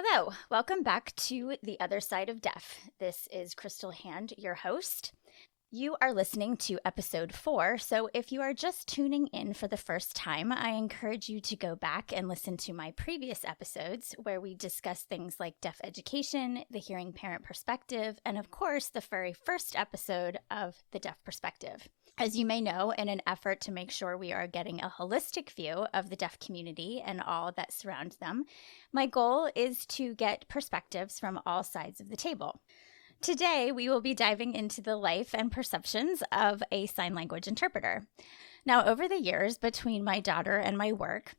Hello, welcome back to The Other Side of Deaf. This is Crystal Hand, your host. You are listening to episode 4, so if you are just tuning in for the first time, I encourage you to go back and listen to my previous episodes where we discuss things like deaf education, the hearing parent perspective, and of course, the very first episode of the deaf perspective. As you may know, in an effort to make sure we are getting a holistic view of the deaf community and all that surrounds them, my goal is to get perspectives from all sides of the table. Today, we will be diving into the life and perceptions of a sign language interpreter. Now, over the years, between my daughter and my work,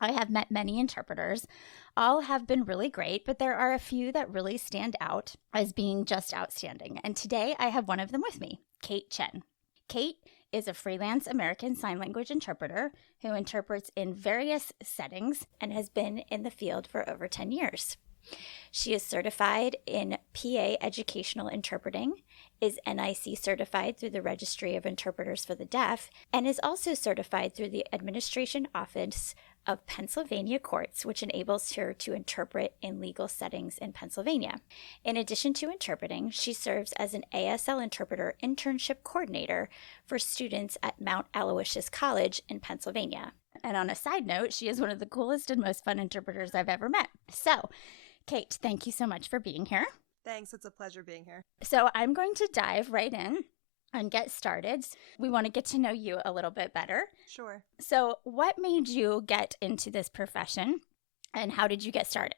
I have met many interpreters. All have been really great, but there are a few that really stand out as being just outstanding. And today, I have one of them with me, Kate Chen. Kate is a freelance American Sign Language interpreter who interprets in various settings and has been in the field for over 10 years. She is certified in PA Educational Interpreting, is NIC certified through the Registry of Interpreters for the Deaf, and is also certified through the Administration Office of Pennsylvania Courts, which enables her to interpret in legal settings in Pennsylvania. In addition to interpreting, she serves as an ASL interpreter internship coordinator for students at Mount Aloysius College in Pennsylvania. And on a side note, she is one of the coolest and most fun interpreters I've ever met. So, Kate, thank you so much for being here. Thanks. It's a pleasure being here. So I'm going to dive right in and get started. We want to get to know you a little bit better. Sure. So what made you get into this profession and how did you get started?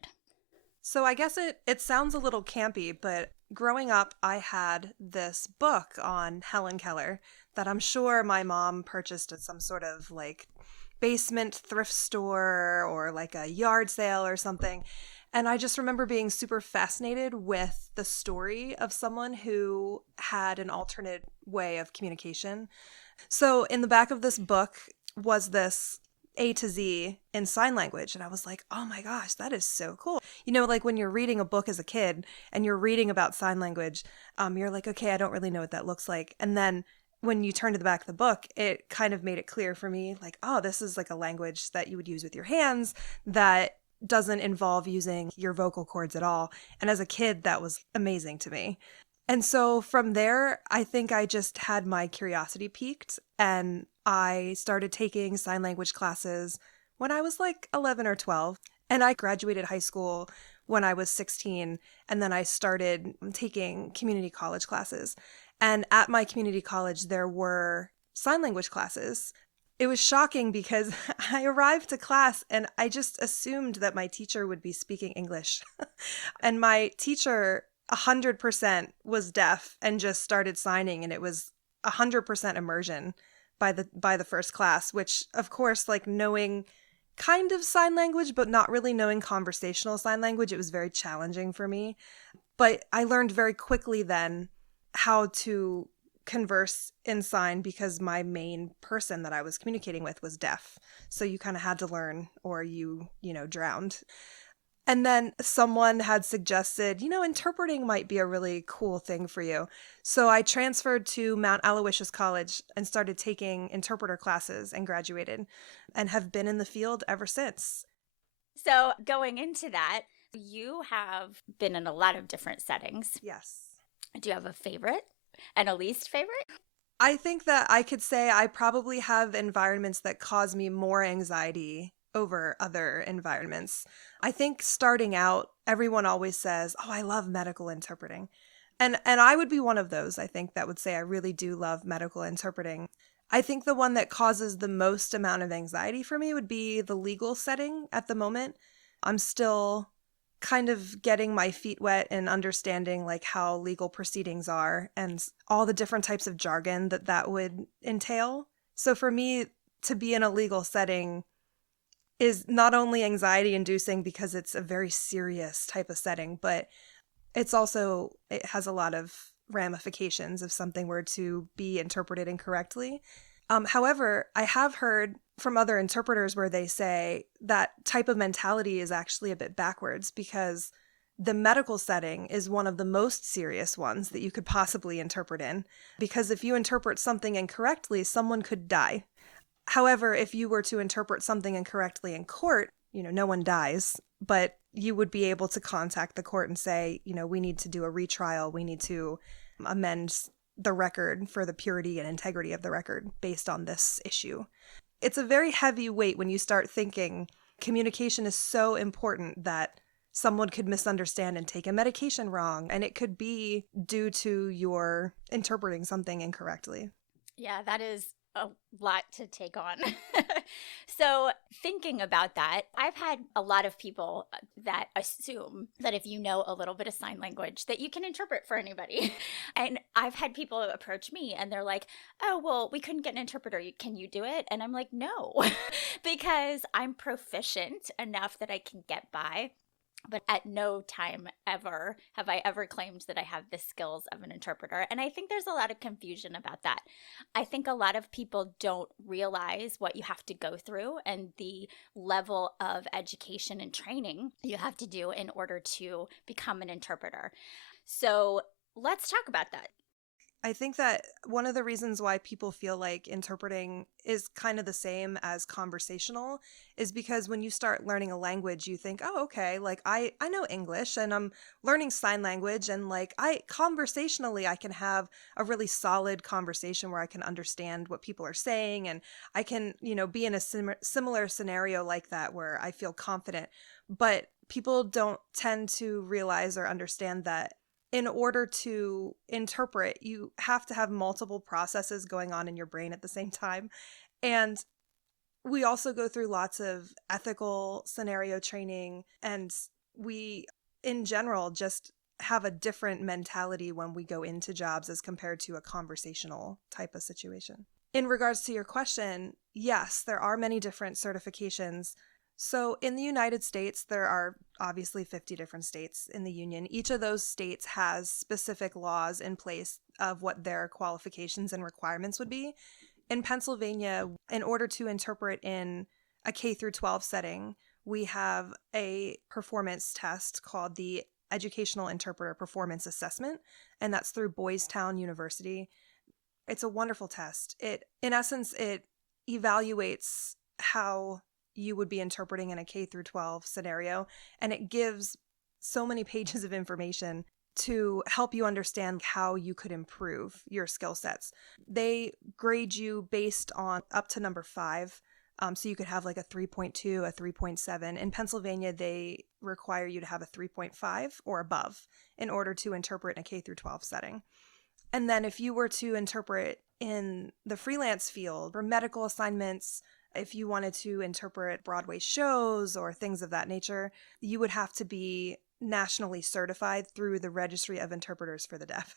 So I guess it sounds a little campy, but growing up, I had this book on Helen Keller that I'm sure my mom purchased at some sort of like basement thrift store or like a yard sale or something. And I just remember being super fascinated with the story of someone who had an alternate way of communication. So in the back of this book was this A to Z in sign language. And I was like, oh my gosh, that is so cool. You know, like when you're reading a book as a kid and you're reading about sign language, you're like, okay, I don't really know what that looks like. And then when you turn to the back of the book, it kind of made it clear for me, like, oh, this is like a language that you would use with your hands that doesn't involve using your vocal cords at all. And as a kid, that was amazing to me. And so from there, I think I just had my curiosity piqued and I started taking sign language classes when I was like 11 or 12. And I graduated high school when I was 16. And then I started taking community college classes. And at my community college, there were sign language classes. It was shocking because I arrived to class and I just assumed that my teacher would be speaking English. And my teacher 100% was deaf and just started signing, and it was 100% immersion by the first class, which of course, like knowing kind of sign language, but not really knowing conversational sign language, it was very challenging for me. But I learned very quickly then how to converse in sign because my main person that I was communicating with was deaf. So you kind of had to learn or you drowned. And then someone had suggested, interpreting might be a really cool thing for you. So I transferred to Mount Aloysius College and started taking interpreter classes and graduated and have been in the field ever since. So going into that, you have been in a lot of different settings. Yes. Do you have a favorite and a least favorite? I think that I could say I probably have environments that cause me more anxiety over other environments. I think starting out, everyone always says, oh, I love medical interpreting. And I would be one of those, I think, that would say I really do love medical interpreting. I think the one that causes the most amount of anxiety for me would be the legal setting at the moment. I'm still kind of getting my feet wet and understanding like how legal proceedings are and all the different types of jargon that would entail. So for me to be in a legal setting is not only anxiety inducing because it's a very serious type of setting, but it has a lot of ramifications if something were to be interpreted incorrectly. However, I have heard from other interpreters where they say that type of mentality is actually a bit backwards because the medical setting is one of the most serious ones that you could possibly interpret in. Because if you interpret something incorrectly, someone could die. However, if you were to interpret something incorrectly in court, no one dies, but you would be able to contact the court and say, we need to do a retrial. We need to amend the record for the purity and integrity of the record based on this issue. It's a very heavy weight when you start thinking communication is so important that someone could misunderstand and take a medication wrong, and it could be due to your interpreting something incorrectly. Yeah, that is a lot to take on. So thinking about that, I've had a lot of people that assume that if you know a little bit of sign language that you can interpret for anybody. And I've had people approach me and they're like, oh, well, we couldn't get an interpreter. Can you do it? And I'm like, no, because I'm proficient enough that I can get by. But at no time ever have I ever claimed that I have the skills of an interpreter. And I think there's a lot of confusion about that. I think a lot of people don't realize what you have to go through and the level of education and training you have to do in order to become an interpreter. So let's talk about that. I think that one of the reasons why people feel like interpreting is kind of the same as conversational is because when you start learning a language, you think, oh, okay, like I know English and I'm learning sign language, and like conversationally, I can have a really solid conversation where I can understand what people are saying, and I can, be in a similar scenario like that where I feel confident. But people don't tend to realize or understand that in order to interpret, you have to have multiple processes going on in your brain at the same time. And we also go through lots of ethical scenario training, and we, in general, just have a different mentality when we go into jobs as compared to a conversational type of situation. In regards to your question, yes, there are many different certifications. So in the United States, there are obviously 50 different states in the Union. Each of those states has specific laws in place of what their qualifications and requirements would be. In Pennsylvania, in order to interpret in a K through 12 setting, we have a performance test called the Educational Interpreter Performance Assessment, and that's through Boys Town University. It's a wonderful test. In essence, it evaluates how you would be interpreting in a K through 12 scenario, and it gives so many pages of information to help you understand how you could improve your skill sets. They grade you based on up to number 5. So you could have like a 3.2, a 3.7. In Pennsylvania, they require you to have a 3.5 or above in order to interpret in a K through 12 setting. And then if you were to interpret in the freelance field for medical assignments, if you wanted to interpret Broadway shows or things of that nature, you would have to be nationally certified through the Registry of Interpreters for the Deaf.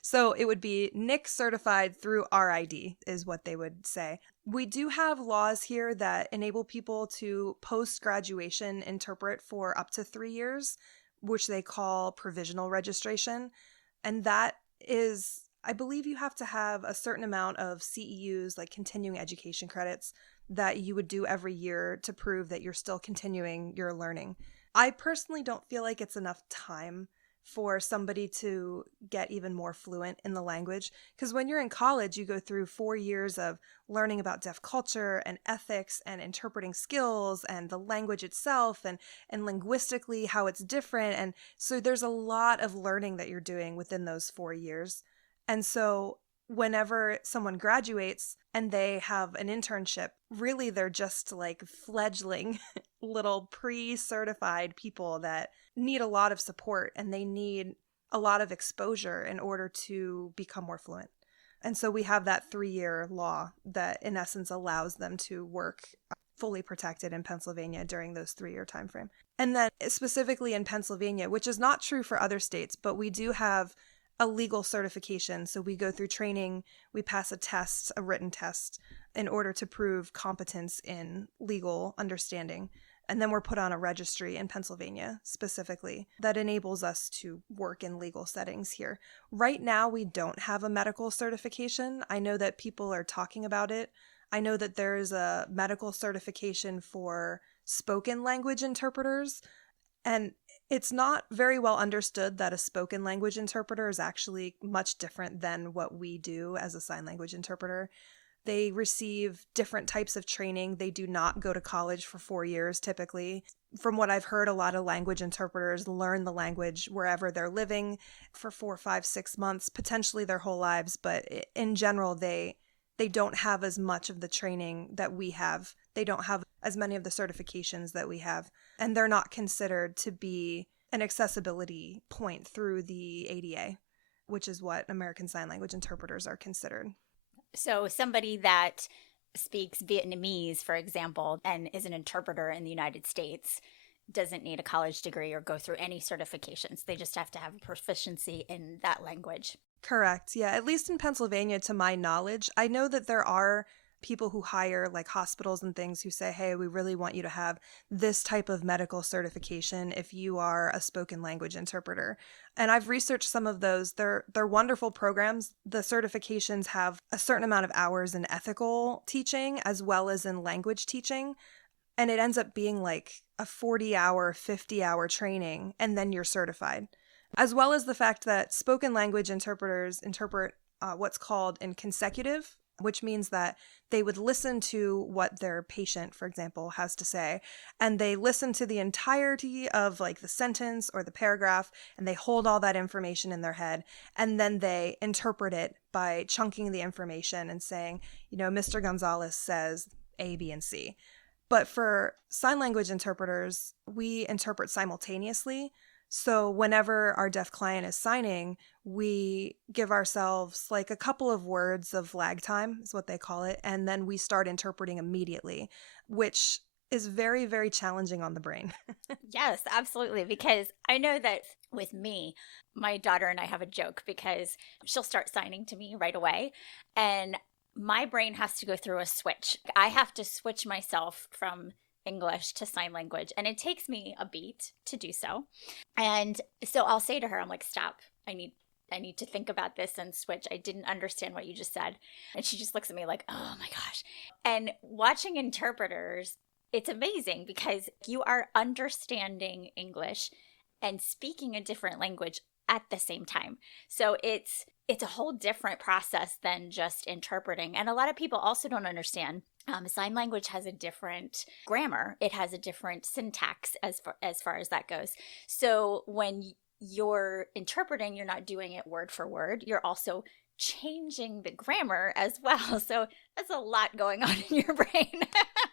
So it would be NIC certified through RID is what they would say. We do have laws here that enable people to post-graduation interpret for up to 3 years, which they call provisional registration. And that is, I believe you have to have a certain amount of CEUs, like continuing education credits, that you would do every year to prove that you're still continuing your learning. I personally don't feel like it's enough time for somebody to get even more fluent in the language, because when you're in college, you go through 4 years of learning about deaf culture and ethics and interpreting skills and the language itself and linguistically how it's different. And so there's a lot of learning that you're doing within those 4 years. And so whenever someone graduates and they have an internship, really they're just like fledgling little pre-certified people that need a lot of support, and they need a lot of exposure in order to become more fluent. And so we have that 3-year law that in essence allows them to work fully protected in Pennsylvania during those 3-year time frame. And then specifically in Pennsylvania, which is not true for other states, but we do have a legal certification. So we go through training, we pass a test, a written test, in order to prove competence in legal understanding. And then we're put on a registry in Pennsylvania specifically that enables us to work in legal settings here. Right now, we don't have a medical certification. I know that people are talking about it. I know that there is a medical certification for spoken language interpreters, and it's not very well understood that a spoken language interpreter is actually much different than what we do as a sign language interpreter. They receive different types of training. They do not go to college for 4 years typically. From what I've heard, a lot of language interpreters learn the language wherever they're living for 4, 5, 6 months, potentially their whole lives. But in general, they don't have as much of the training that we have. They don't have as many of the certifications that we have. And they're not considered to be an accessibility point through the ADA, which is what American Sign Language interpreters are considered. So somebody that speaks Vietnamese, for example, and is an interpreter in the United States doesn't need a college degree or go through any certifications. They just have to have a proficiency in that language. Correct. Yeah, at least in Pennsylvania, to my knowledge. I know that there are people who hire like hospitals and things who say, hey, we really want you to have this type of medical certification if you are a spoken language interpreter. And I've researched some of those. They're wonderful programs. The certifications have a certain amount of hours in ethical teaching as well as in language teaching. And it ends up being like a 40-hour, 50-hour training, and then you're certified. As well as the fact that spoken language interpreters interpret what's called in consecutive, which means that they would listen to what their patient, for example, has to say, and they listen to the entirety of like the sentence or the paragraph, and they hold all that information in their head, and then they interpret it by chunking the information and saying, Mr. Gonzalez says A, B, and C. But for sign language interpreters, we interpret simultaneously. So whenever our deaf client is signing, we give ourselves like a couple of words of lag time, is what they call it, and then we start interpreting immediately, which is very, very challenging on the brain. Yes, absolutely. Because I know that with me, my daughter and I have a joke because she'll start signing to me right away. And my brain has to go through a switch. I have to switch myself from English to sign language, and it takes me a beat to do so. And so I'll say to her, I'm like, stop. I need to think about this and switch. I didn't understand what you just said. And she just looks at me like, oh my gosh. And watching interpreters, it's amazing because you are understanding English and speaking a different language at the same time. So it's a whole different process than just interpreting. And a lot of people also don't understand sign language has a different grammar. It has a different syntax as far as that goes. So when you're interpreting, you're not doing it word for word. You're also changing the grammar as well. So that's a lot going on in your brain.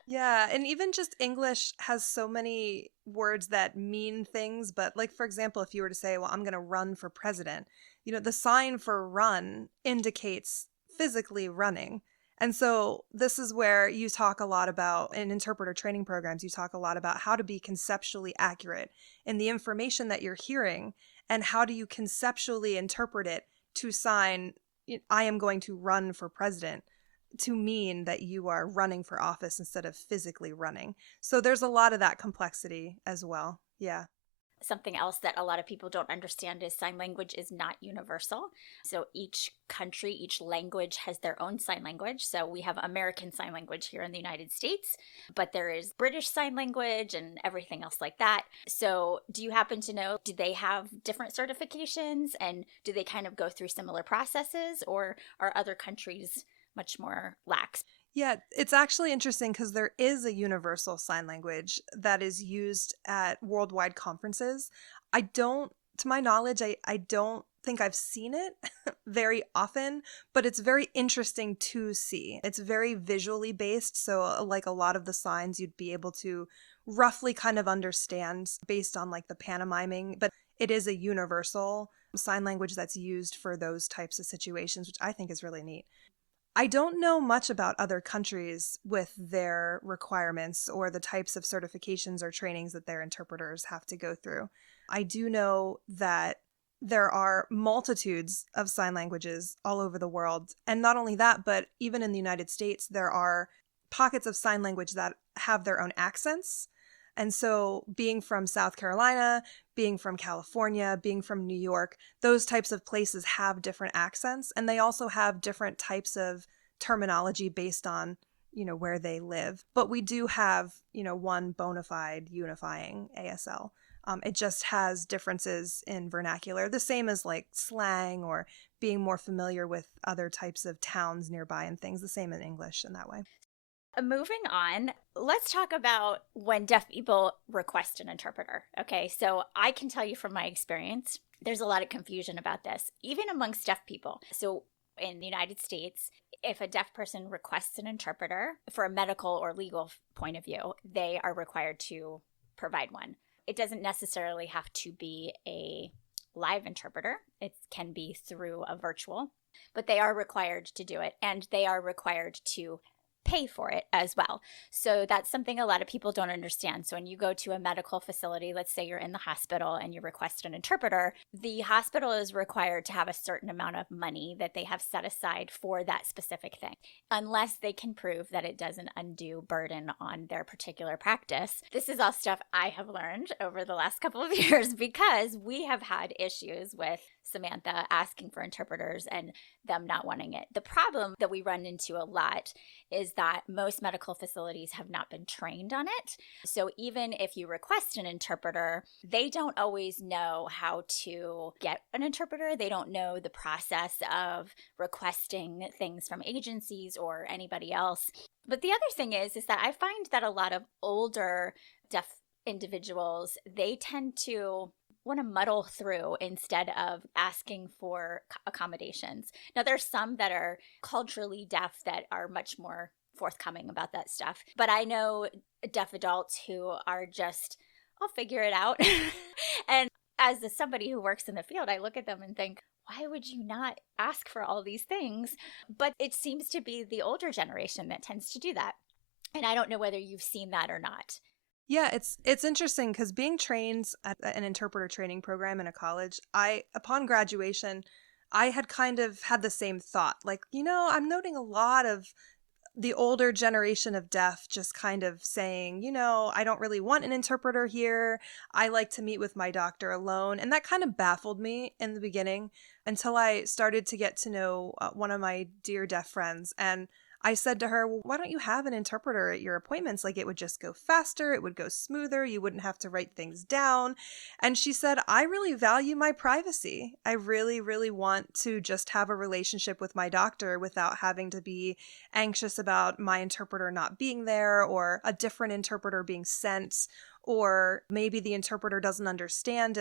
Yeah, and even just English has so many words that mean things. But like, for example, if you were to say, well, I'm going to run for president, the sign for run indicates physically running. And so this is where you talk a lot about, in interpreter training programs, you talk a lot about how to be conceptually accurate in the information that you're hearing, and how do you conceptually interpret it to sign, I am going to run for president, to mean that you are running for office instead of physically running. So there's a lot of that complexity as well. Yeah. Something else that a lot of people don't understand is sign language is not universal. So each country, each language has their own sign language. So we have American Sign Language here in the United States, but there is British Sign Language and everything else like that. So do you happen to know, do they have different certifications, and do they kind of go through similar processes, or are other countries much more lax? Yeah, it's actually interesting because there is a universal sign language that is used at worldwide conferences. To my knowledge, I don't think I've seen it very often, but it's very interesting to see. It's very visually based, so like a lot of the signs you'd be able to roughly kind of understand based on like the pantomiming, but it is a universal sign language that's used for those types of situations, which I think is really neat. I don't know much about other countries with their requirements or the types of certifications or trainings that their interpreters have to go through. I do know that there are multitudes of sign languages all over the world. And not only that, but even in the United States, there are pockets of sign language that have their own accents. And so being from South Carolina, being from California, being from New York, those types of places have different accents, and they also have different types of terminology based on, where they live. But we do have, one bona fide unifying ASL. It just has differences in vernacular, the same as like slang or being more familiar with other types of towns nearby and things, the same in English in that way. Moving on, let's talk about when deaf people request an interpreter. Okay, so I can tell you from my experience, there's a lot of confusion about this, even amongst deaf people. So in the United States, if a deaf person requests an interpreter for a medical or legal point of view, they are required to provide one. It doesn't necessarily have to be a live interpreter. It can be through a virtual, but they are required to do it, and they are required to pay for it as well. So that's something a lot of people don't understand. So when you go to a medical facility, let's say you're in the hospital and you request an interpreter, the hospital is required to have a certain amount of money that they have set aside for that specific thing, unless they can prove that it doesn't undue burden on their particular practice. This is all stuff I have learned over the last couple of years because we have had issues with Samantha asking for interpreters and them not wanting it. The problem that we run into a lot is that most medical facilities have not been trained on it. So even if you request an interpreter, they don't always know how to get an interpreter. They don't know the process of requesting things from agencies or anybody else. But the other thing is that I find that a lot of older deaf individuals, they tend to want to muddle through instead of asking for accommodations. Now, there's some that are culturally deaf that are much more forthcoming about that stuff. But I know deaf adults who are just, I'll figure it out. And as somebody who works in the field, I look at them and think, why would you not ask for all these things? But it seems to be the older generation that tends to do that. And I don't know whether you've seen that or not. Yeah, it's interesting because being trained at an interpreter training program in a college, upon graduation, I had kind of had the same thought. Like, I'm noting a lot of the older generation of deaf just kind of saying, I don't really want an interpreter here. I like to meet with my doctor alone. And that kind of baffled me in the beginning until I started to get to know one of my dear deaf friends. And I said to her, well, why don't you have an interpreter at your appointments? Like, it would just go faster. It would go smoother. You wouldn't have to write things down. And she said, I really value my privacy. I really, really want to just have a relationship with my doctor without having to be anxious about my interpreter not being there or a different interpreter being sent, or maybe the interpreter doesn't understand.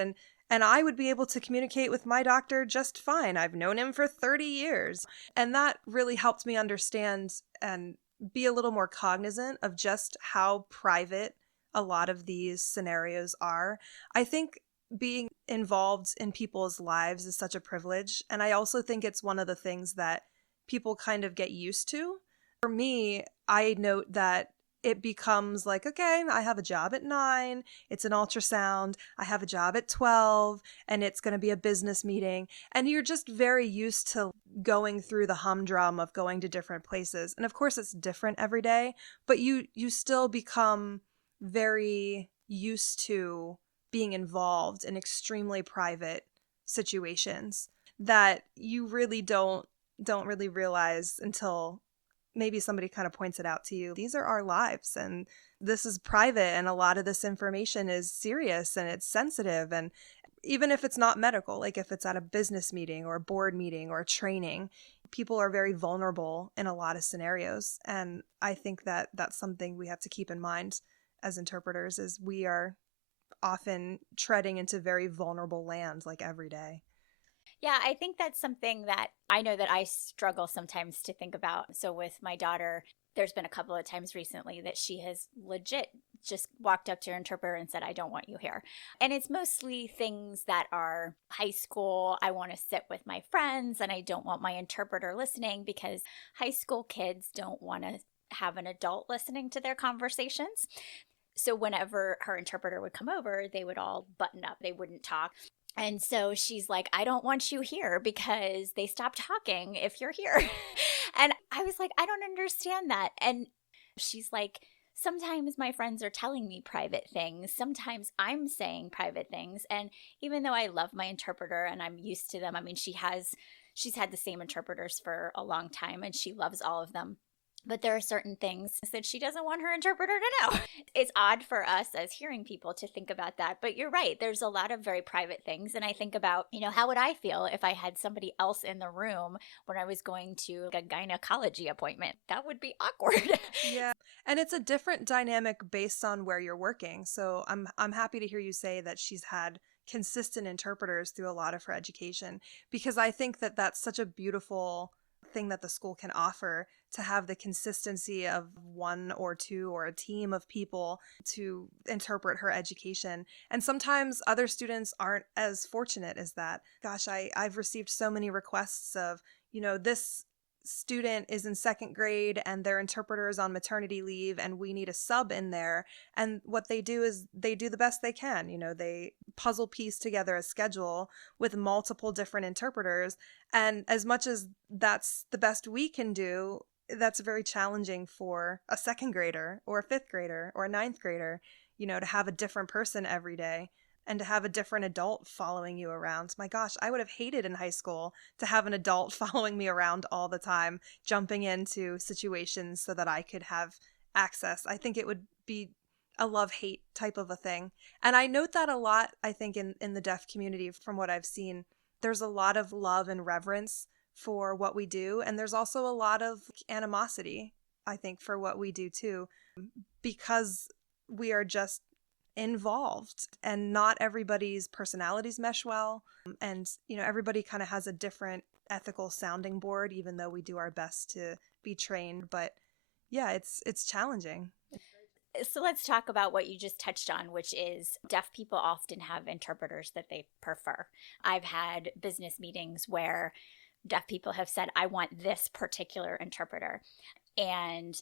And I would be able to communicate with my doctor just fine. I've known him for 30 years. And that really helped me understand and be a little more cognizant of just how private a lot of these scenarios are. I think being involved in people's lives is such a privilege. And I also think it's one of the things that people kind of get used to. For me, I note that it becomes like, okay, I have a job at 9, it's an ultrasound, I have a job at 12, and it's going to be a business meeting. And you're just very used to going through the humdrum of going to different places. And of course, it's different every day, but you still become very used to being involved in extremely private situations that you really don't really realize until maybe somebody kind of points it out to you. These are our lives, and this is private, and a lot of this information is serious and it's sensitive. And even if it's not medical, like if it's at a business meeting or a board meeting or a training, people are very vulnerable in a lot of scenarios. And I think that that's something we have to keep in mind as interpreters, is we are often treading into very vulnerable land like every day. Yeah, I think that's something that I know that I struggle sometimes to think about. So with my daughter, there's been a couple of times recently that she has legit just walked up to her interpreter and said, I don't want you here. And it's mostly things that are high school. I want to sit with my friends and I don't want my interpreter listening, because high school kids don't want to have an adult listening to their conversations. So whenever her interpreter would come over, they would all button up. They wouldn't talk. And so she's like, I don't want you here because they stop talking if you're here. And I was like, I don't understand that. And she's like, sometimes my friends are telling me private things. Sometimes I'm saying private things. And even though I love my interpreter and I'm used to them, I mean, she's had the same interpreters for a long time and she loves all of them. But there are certain things that she doesn't want her interpreter to know. It's odd for us as hearing people to think about that. But you're right. There's a lot of very private things. And I think about, how would I feel if I had somebody else in the room when I was going to a gynecology appointment? That would be awkward. Yeah. And it's a different dynamic based on where you're working. So I'm happy to hear you say that she's had consistent interpreters through a lot of her education, because I think that that's such a beautiful thing that the school can offer, to have the consistency of one or two or a team of people to interpret her education. And sometimes other students aren't as fortunate as that. Gosh, I've received so many requests of, this student is in second grade and their interpreter is on maternity leave and we need a sub in there. And what they do is they do the best they can. They puzzle piece together a schedule with multiple different interpreters. And as much as that's the best we can do, that's very challenging for a second grader or a fifth grader or a ninth grader, to have a different person every day and to have a different adult following you around. My gosh, I would have hated in high school to have an adult following me around all the time, jumping into situations so that I could have access. I think it would be a love-hate type of a thing. And I note that a lot, I think, in the deaf community. From what I've seen, there's a lot of love and reverence for what we do. And there's also a lot of animosity, I think, for what we do too, because we are just involved and not everybody's personalities mesh well. And, everybody kind of has a different ethical sounding board, even though we do our best to be trained. But yeah, it's challenging. So let's talk about what you just touched on, which is deaf people often have interpreters that they prefer. I've had business meetings where deaf people have said, I want this particular interpreter. And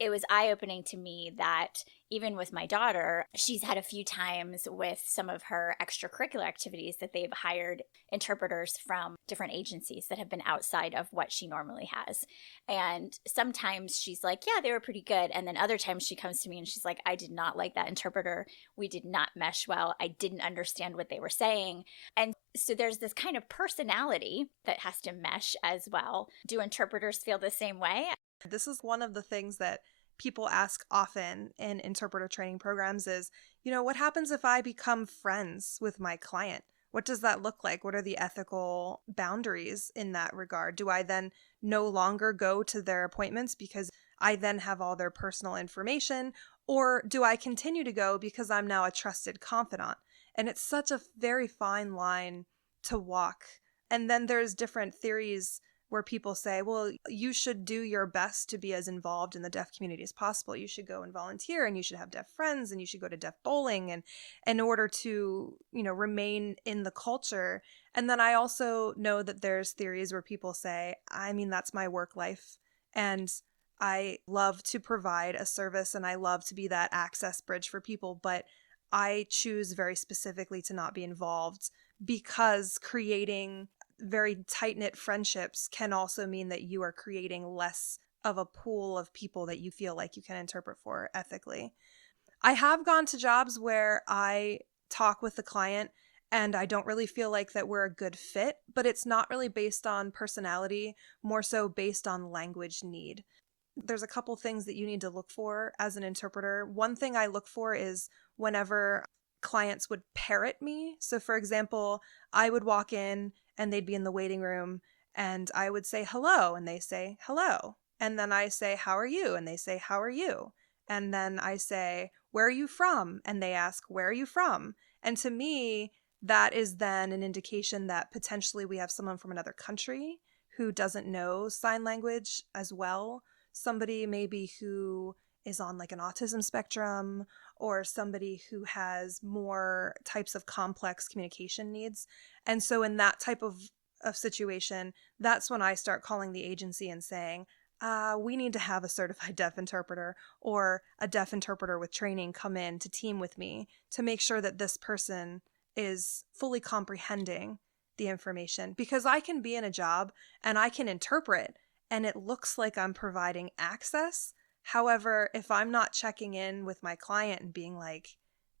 it was eye-opening to me that even with my daughter, she's had a few times with some of her extracurricular activities that they've hired interpreters from different agencies that have been outside of what she normally has. And sometimes she's like, yeah, they were pretty good. And then other times she comes to me and she's like, I did not like that interpreter. We did not mesh well. I didn't understand what they were saying. And so there's this kind of personality that has to mesh as well. Do interpreters feel the same way? This is one of the things that people ask often in interpreter training programs is, what happens if I become friends with my client? What does that look like? What are the ethical boundaries in that regard? Do I then no longer go to their appointments because I then have all their personal information? Or do I continue to go because I'm now a trusted confidant? And it's such a very fine line to walk. And then there's different theories where people say, well, you should do your best to be as involved in the deaf community as possible. You should go and volunteer, and you should have deaf friends, and you should go to deaf bowling, and in order to, remain in the culture. And then I also know that there's theories where people say, I mean, that's my work life, and I love to provide a service, and I love to be that access bridge for people, but I choose very specifically to not be involved, because creating very tight-knit friendships can also mean that you are creating less of a pool of people that you feel like you can interpret for ethically. I have gone to jobs where I talk with the client and I don't really feel like that we're a good fit, but it's not really based on personality, more so based on language need. There's a couple things that you need to look for as an interpreter. One thing I look for is whenever clients would parrot me. So for example, I would walk in and they'd be in the waiting room and I would say hello and they say hello. And then I say, how are you? And they say, how are you? And then I say, where are you from? And they ask, where are you from? And to me, that is then an indication that potentially we have someone from another country who doesn't know sign language as well. Somebody maybe who is on like an autism spectrum, or somebody who has more types of complex communication needs. And so in that type of situation, that's when I start calling the agency and saying, we need to have a certified deaf interpreter or a deaf interpreter with training come in to team with me to make sure that this person is fully comprehending the information. Because I can be in a job and I can interpret and it looks like I'm providing access. However, if I'm not checking in with my client and being like,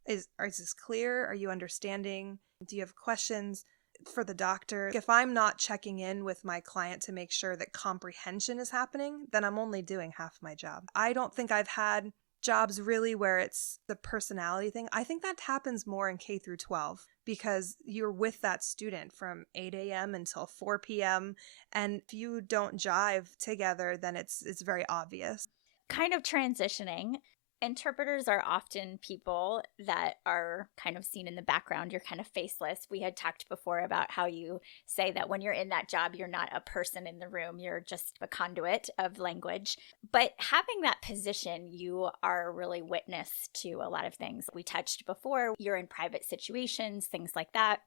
is this clear? Are you understanding? Do you have questions for the doctor? If I'm not checking in with my client to make sure that comprehension is happening, then I'm only doing half my job. I don't think I've had jobs really where it's the personality thing. I think that happens more in K through 12 because you're with that student from 8 a.m. until 4 p.m. And if you don't jive together, then it's very obvious. Kind of transitioning, interpreters are often people that are kind of seen in the background. You're kind of faceless. We had talked before about how you say that when you're in that job, you're not a person in the room, you're just a conduit of language. But having that position, you are really witness to a lot of things we touched before. You're in private situations, things like that.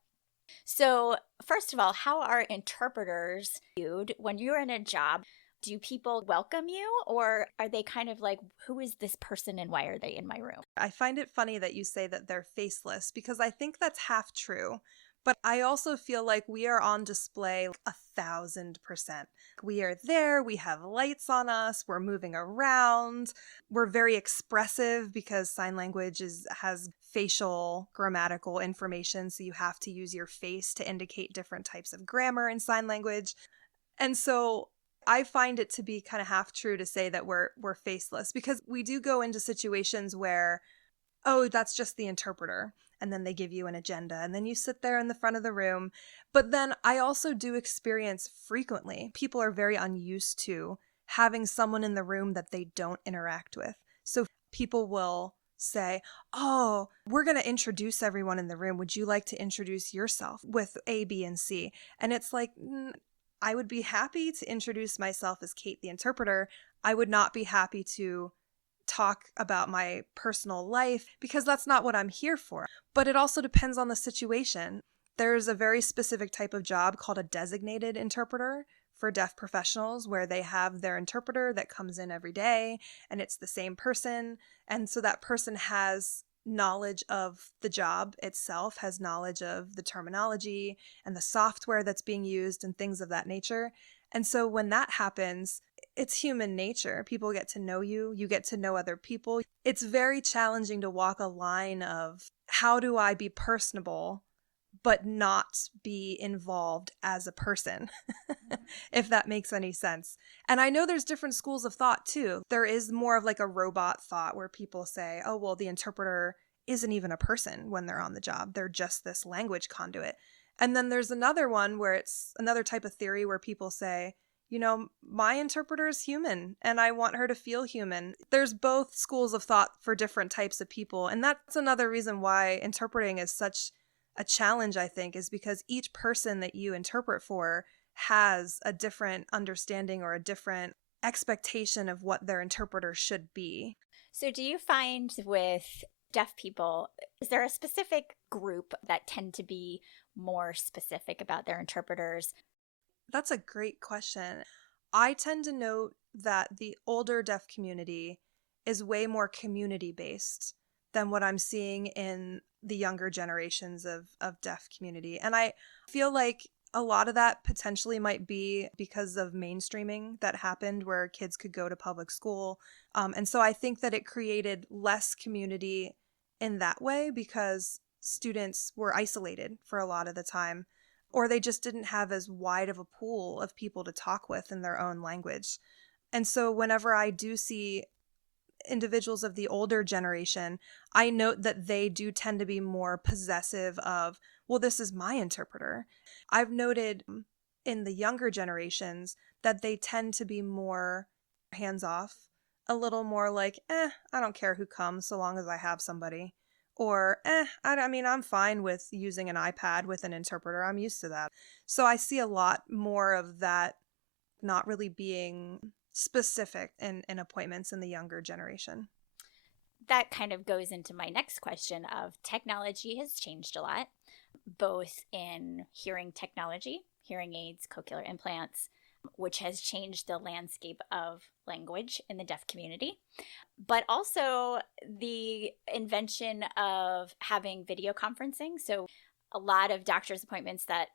So, first of all, how are interpreters viewed when you're in a job? Do people welcome you, or are they kind of like, who is this person and why are they in my room? I find it funny that you say that they're faceless because I think that's half true. But I also feel like we are on display 1,000%. We are there, we have lights on us, we're moving around, we're very expressive because sign language has facial grammatical information, so you have to use your face to indicate different types of grammar in sign language. And so I find it to be kind of half true to say that we're faceless because we do go into situations where, oh, that's just the interpreter. And then they give you an agenda and then you sit there in the front of the room. But then I also do experience frequently, people are very unused to having someone in the room that they don't interact with. So people will say, oh, we're going to introduce everyone in the room. Would you like to introduce yourself with A, B, and C? And it's like, I would be happy to introduce myself as Kate the interpreter. I would not be happy to talk about my personal life because that's not what I'm here for. But it also depends on the situation. There's a very specific type of job called a designated interpreter for deaf professionals where they have their interpreter that comes in every day and it's the same person. And so that person has knowledge of the job itself, has knowledge of the terminology and the software that's being used and things of that nature. And so when that happens, it's human nature. People get to know you. You get to know other people. It's very challenging to walk a line of how do I be personable but not be involved as a person, if that makes any sense. And I know there's different schools of thought too. There is more of like a robot thought where people say, oh, well, the interpreter isn't even a person when they're on the job. They're just this language conduit. And then there's another one where it's another type of theory where people say, you know, my interpreter is human and I want her to feel human. There's both schools of thought for different types of people. And that's another reason why interpreting is such a challenge, I think, is because each person that you interpret for has a different understanding or a different expectation of what their interpreter should be. So do you find with deaf people, is there a specific group that tend to be more specific about their interpreters? That's a great question. I tend to note that the older deaf community is way more community-based than what I'm seeing in the younger generations of deaf community. And I feel like a lot of that potentially might be because of mainstreaming that happened where kids could go to public school. And so I think that it created less community in that way because students were isolated for a lot of the time, or they just didn't have as wide of a pool of people to talk with in their own language. And so whenever I do see individuals of the older generation, I note that they do tend to be more possessive of, well, this is my interpreter. I've noted in the younger generations that they tend to be more hands-off, a little more like, I don't care who comes so long as I have somebody. Or, I mean, I'm fine with using an iPad with an interpreter. I'm used to that. So I see a lot more of that not really being specific in appointments in the younger generation. That kind of goes into my next question of technology has changed a lot, both in hearing technology, hearing aids, cochlear implants, which has changed the landscape of language in the deaf community, but also the invention of having video conferencing. So a lot of doctor's appointments that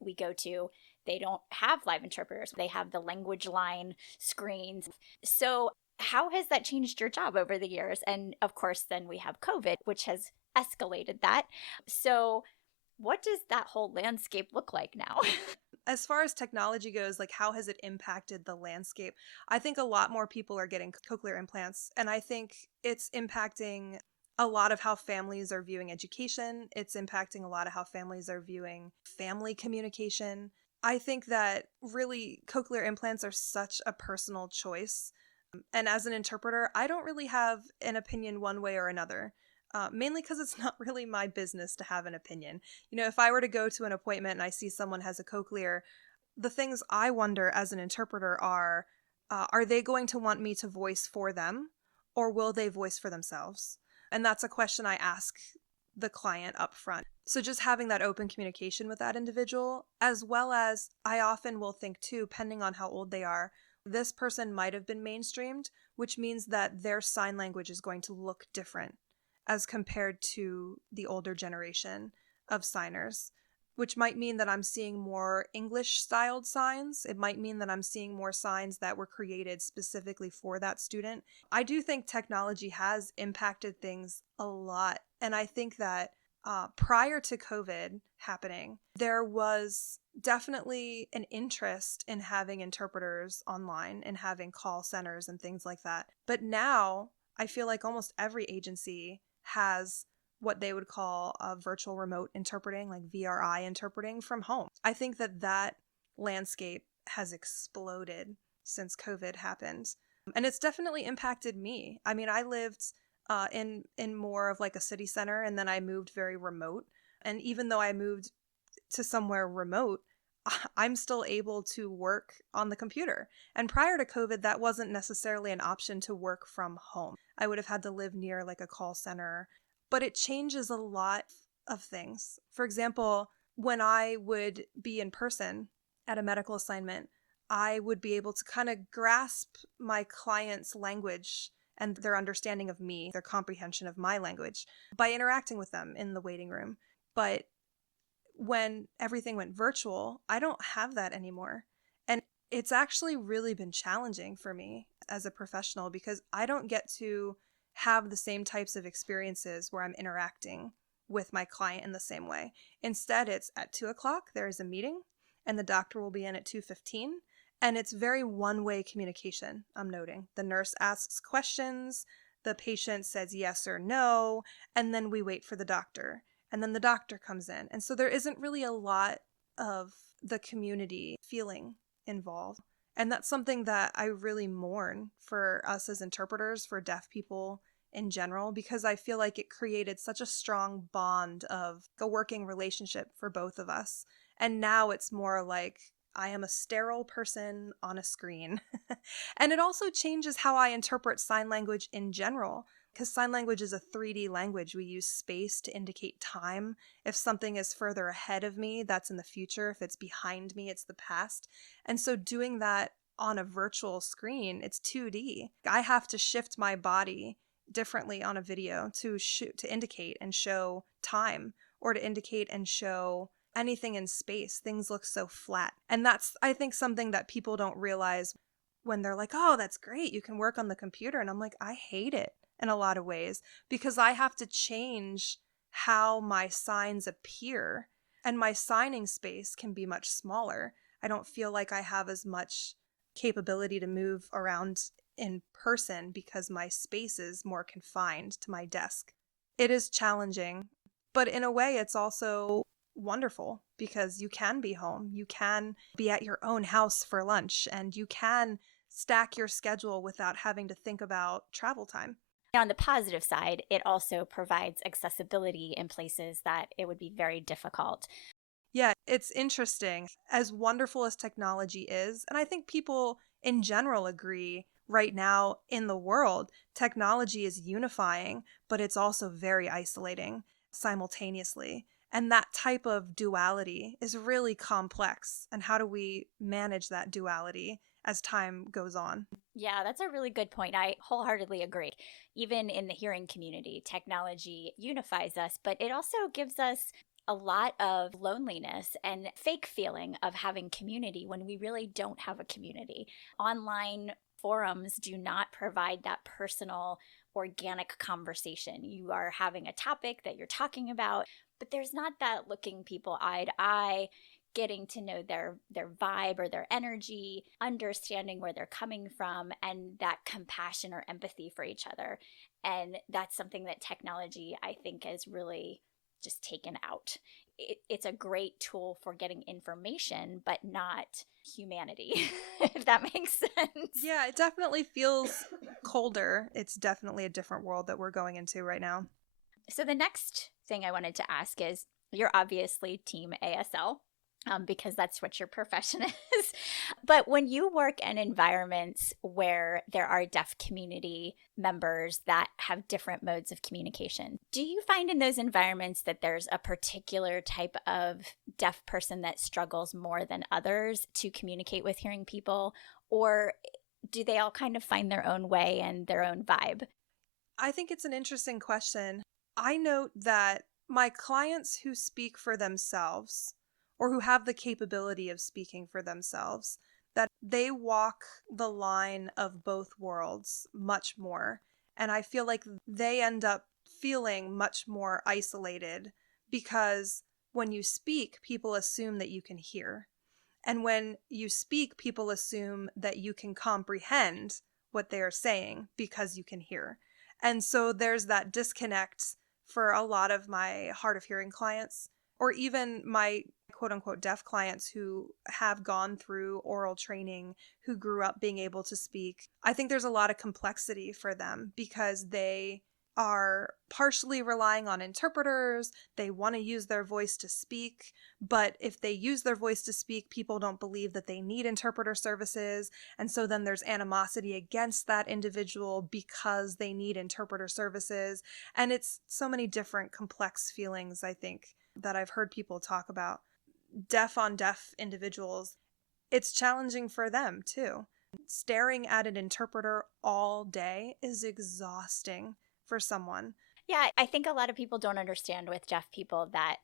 we go to, they don't have live interpreters. They have the language line screens. So how has that changed your job over the years? And of course, then we have COVID, which has escalated that. So what does that whole landscape look like now? As far as technology goes, like how has it impacted the landscape? I think a lot more people are getting cochlear implants, and I think it's impacting a lot of how families are viewing education. It's impacting a lot of how families are viewing family communication. I think that really cochlear implants are such a personal choice. And as an interpreter, I don't really have an opinion one way or another. Mainly because it's not really my business to have an opinion. If I were to go to an appointment and I see someone has a cochlear, the things I wonder as an interpreter are they going to want me to voice for them, or will they voice for themselves? And that's a question I ask the client up front. So just having that open communication with that individual, as well as I often will think too, depending on how old they are, this person might have been mainstreamed, which means that their sign language is going to look different as compared to the older generation of signers, which might mean that I'm seeing more English-styled signs. It might mean that I'm seeing more signs that were created specifically for that student. I do think technology has impacted things a lot, and I think that prior to COVID happening, there was definitely an interest in having interpreters online and having call centers and things like that. But now I feel like almost every agency has what they would call virtual remote interpreting, like VRI interpreting from home. I think that landscape has exploded since COVID happened. And it's definitely impacted me. I mean, I lived in more of like a city center, and then I moved very remote. And even though I moved to somewhere remote, I'm still able to work on the computer. And prior to COVID, that wasn't necessarily an option to work from home. I would have had to live near like a call center, but it changes a lot of things. For example, when I would be in person at a medical assignment, I would be able to kind of grasp my client's language and their understanding of me, their comprehension of my language, by interacting with them in the waiting room. But when everything went virtual, I don't have that anymore. And it's actually really been challenging for me as a professional because I don't get to have the same types of experiences where I'm interacting with my client in the same way. Instead, it's at 2:00, there is a meeting, and the doctor will be in at 2:15. And it's very one-way communication, I'm noting. The nurse asks questions, the patient says yes or no, and then we wait for the doctor. And then the doctor comes in. And so there isn't really a lot of the community feeling involved. And that's something that I really mourn for us as interpreters, for deaf people in general, because I feel like it created such a strong bond of a working relationship for both of us. And now it's more like I am a sterile person on a screen. And it also changes how I interpret sign language in general, because sign language is a 3D language. We use space to indicate time. If something is further ahead of me, that's in the future. If it's behind me, it's the past. And so doing that on a virtual screen, it's 2D. I have to shift my body differently on a video to indicate and show time, or to indicate and show anything in space. Things look so flat. And that's, I think, something that people don't realize when they're like, oh, that's great, you can work on the computer. And I'm like, I hate it in a lot of ways because I have to change how my signs appear, and my signing space can be much smaller. I don't feel like I have as much capability to move around in person because my space is more confined to my desk. It is challenging, but in a way it's also wonderful because you can be home. You can be at your own house for lunch, and you can stack your schedule without having to think about travel time. On the positive side, it also provides accessibility in places that it would be very difficult. Yeah, it's interesting. As wonderful as technology is, and I think people in general agree right now in the world, technology is unifying, but it's also very isolating simultaneously. And that type of duality is really complex. And how do we manage that duality as time goes on? Yeah, that's a really good point. I wholeheartedly agree. Even in the hearing community, technology unifies us, but it also gives us a lot of loneliness and fake feeling of having community when we really don't have a community. Online forums do not provide that personal, organic conversation. You are having a topic that you're talking about, but there's not that looking people eye to eye, getting to know their vibe or their energy, understanding where they're coming from, and that compassion or empathy for each other. And that's something that technology, I think, has really just taken out. it's a great tool for getting information, but not humanity, if that makes sense. Yeah, it definitely feels colder. It's definitely a different world that we're going into right now. So the next thing I wanted to ask is, you're obviously team ASL. Because that's what your profession is. But when you work in environments where there are deaf community members that have different modes of communication, do you find in those environments that there's a particular type of deaf person that struggles more than others to communicate with hearing people? Or do they all kind of find their own way and their own vibe? I think it's an interesting question. I note that my clients who speak for themselves, or who have the capability of speaking for themselves, that they walk the line of both worlds much more. And I feel like they end up feeling much more isolated because when you speak, people assume that you can hear. And when you speak, people assume that you can comprehend what they are saying because you can hear. And so there's that disconnect for a lot of my hard of hearing clients, or even my quote unquote deaf clients who have gone through oral training, who grew up being able to speak. I think there's a lot of complexity for them because they are partially relying on interpreters. They want to use their voice to speak, but if they use their voice to speak, people don't believe that they need interpreter services. And so then there's animosity against that individual because they need interpreter services. And it's so many different complex feelings, I think, that I've heard people talk about. Deaf on deaf individuals, it's challenging for them too. Staring at an interpreter all day is exhausting for someone. Yeah, I think a lot of people don't understand with deaf people that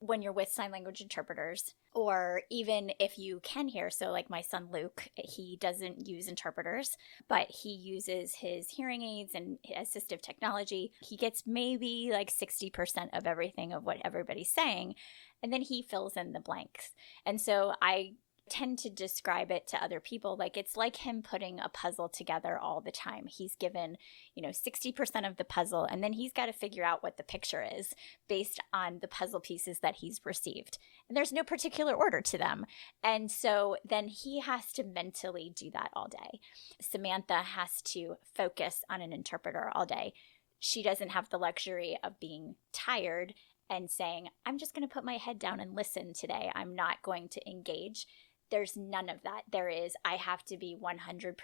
when you're with sign language interpreters, or even if you can hear, so like my son Luke, he doesn't use interpreters, but he uses his hearing aids and assistive technology. He gets maybe like 60% of everything of what everybody's saying, and then he fills in the blanks. And so I tend to describe it to other people like it's like him putting a puzzle together all the time. He's given, 60% of the puzzle, and then he's got to figure out what the picture is based on the puzzle pieces that he's received. And there's no particular order to them. And so then he has to mentally do that all day. Samantha has to focus on an interpreter all day. She doesn't have the luxury of being tired and saying, I'm just going to put my head down and listen today. I'm not going to engage. There's none of that. There is, I have to be 100%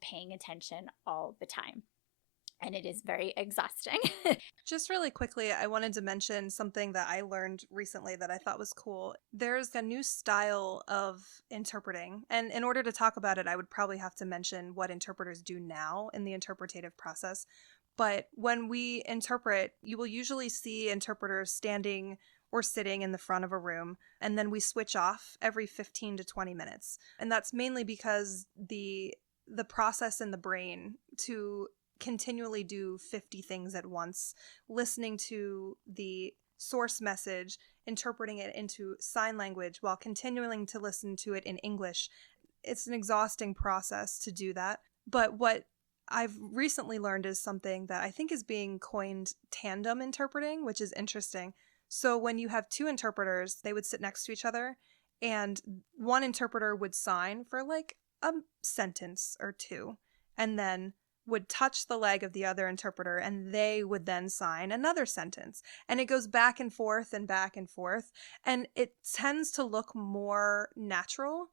paying attention all the time. And it is very exhausting. Just really quickly, I wanted to mention something that I learned recently that I thought was cool. There's a new style of interpreting. And in order to talk about it, I would probably have to mention what interpreters do now in the interpretative process. But when we interpret, you will usually see interpreters standing or sitting in the front of a room, and then we switch off every 15 to 20 minutes. And that's mainly because the process in the brain to continually do 50 things at once, listening to the source message, interpreting it into sign language while continuing to listen to it in English, it's an exhausting process to do that. But what I've recently learned is something that I think is being coined tandem interpreting, which is interesting. So when you have two interpreters, they would sit next to each other, and one interpreter would sign for like a sentence or two, and then would touch the leg of the other interpreter, and they would then sign another sentence. And it goes back and forth and back and forth, and it tends to look more natural,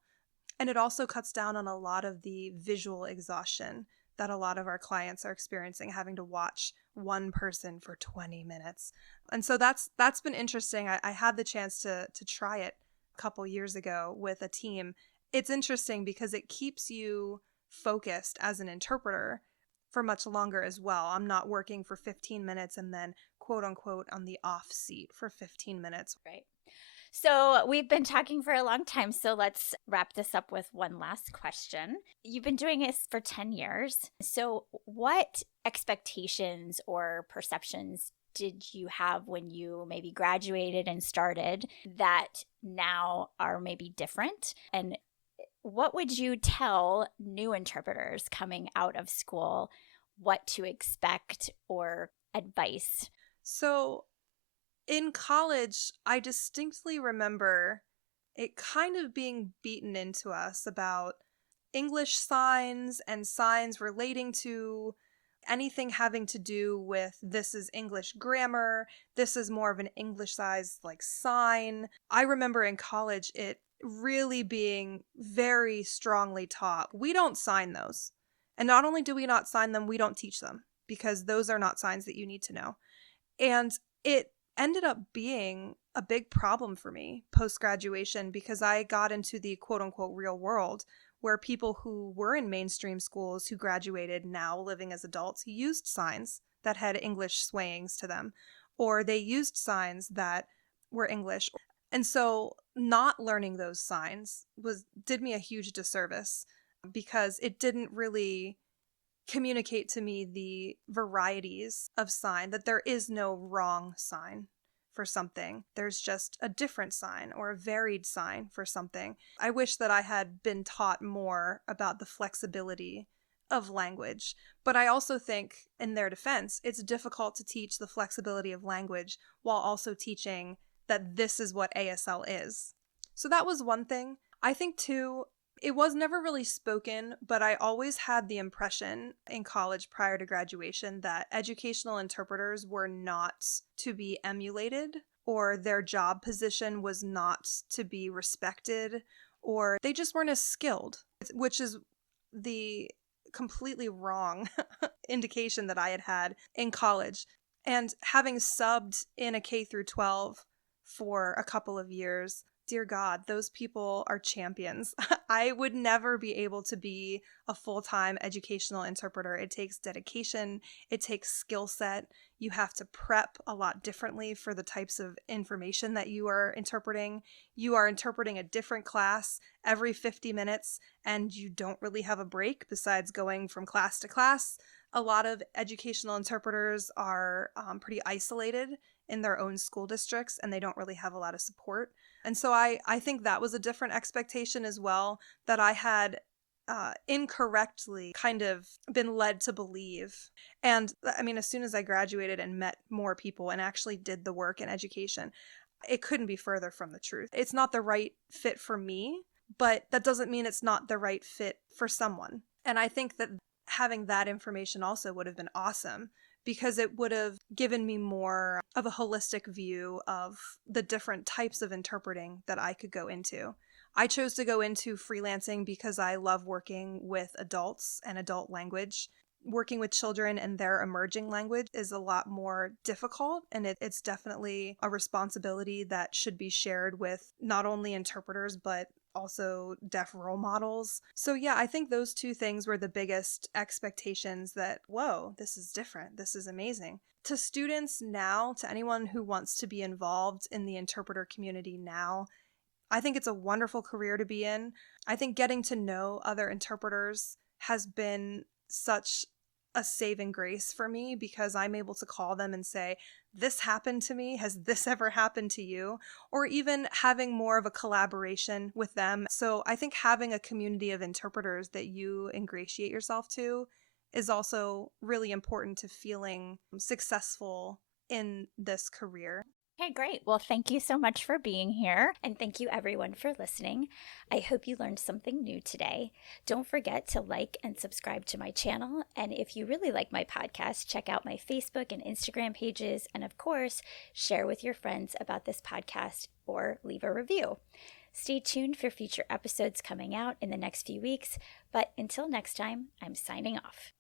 and it also cuts down on a lot of the visual exhaustion that a lot of our clients are experiencing, having to watch one person for 20 minutes. And so that's been interesting. I had the chance to try it a couple years ago with a team. It's interesting because it keeps you focused as an interpreter for much longer as well. I'm not working for 15 minutes and then quote unquote on the off seat for 15 minutes. Right. So we've been talking for a long time, so let's wrap this up with one last question. You've been doing this for 10 years. So what expectations or perceptions did you have when you maybe graduated and started that now are maybe different? And what would you tell new interpreters coming out of school what to expect or advice? So In college, I distinctly remember it kind of being beaten into us about English signs and signs relating to anything having to do with this is English grammar, this is more of an Englishized like sign. I remember in college it really being very strongly taught. We don't sign those. And not only do we not sign them, we don't teach them because those are not signs that you need to know. And it ended up being a big problem for me post graduation because I got into the quote unquote real world where people who were in mainstream schools who graduated now living as adults used signs that had English swayings to them, or they used signs that were English. And so not learning those signs did me a huge disservice because it didn't really communicate to me the varieties of sign, that there is no wrong sign for something. There's just a different sign or a varied sign for something. I wish that I had been taught more about the flexibility of language. But I also think, in their defense, it's difficult to teach the flexibility of language while also teaching that this is what ASL is. So that was one thing. I think, too, it was never really spoken, but I always had the impression in college prior to graduation that educational interpreters were not to be emulated, or their job position was not to be respected, or they just weren't as skilled, which is the completely wrong indication that I had had in college. And having subbed in a K through 12 for a couple of years, dear God, those people are champions. I would never be able to be a full-time educational interpreter. It takes dedication. It takes skill set. You have to prep a lot differently for the types of information that you are interpreting. You are interpreting a different class every 50 minutes, and you don't really have a break besides going from class to class. A lot of educational interpreters are pretty isolated in their own school districts, and they don't really have a lot of support. And so I think that was a different expectation as well, that I had incorrectly kind of been led to believe. And I mean, as soon as I graduated and met more people and actually did the work in education, it couldn't be further from the truth. It's not the right fit for me, but that doesn't mean it's not the right fit for someone. And I think that having that information also would have been awesome, because it would have given me more of a holistic view of the different types of interpreting that I could go into. I chose to go into freelancing because I love working with adults and adult language. Working with children and their emerging language is a lot more difficult, and it's definitely a responsibility that should be shared with not only interpreters, but also deaf role models. So yeah, I think those two things were the biggest expectations that, whoa, this is different. This is amazing. To students now, to anyone who wants to be involved in the interpreter community now, I think it's a wonderful career to be in. I think getting to know other interpreters has been such a saving grace for me, because I'm able to call them and say, this happened to me. Has this ever happened to you? Or even having more of a collaboration with them. So I think having a community of interpreters that you ingratiate yourself to is also really important to feeling successful in this career. Okay, great. Well, thank you so much for being here. And thank you, everyone, for listening. I hope you learned something new today. Don't forget to like and subscribe to my channel. And if you really like my podcast, check out my Facebook and Instagram pages. And of course, share with your friends about this podcast or leave a review. Stay tuned for future episodes coming out in the next few weeks. But until next time, I'm signing off.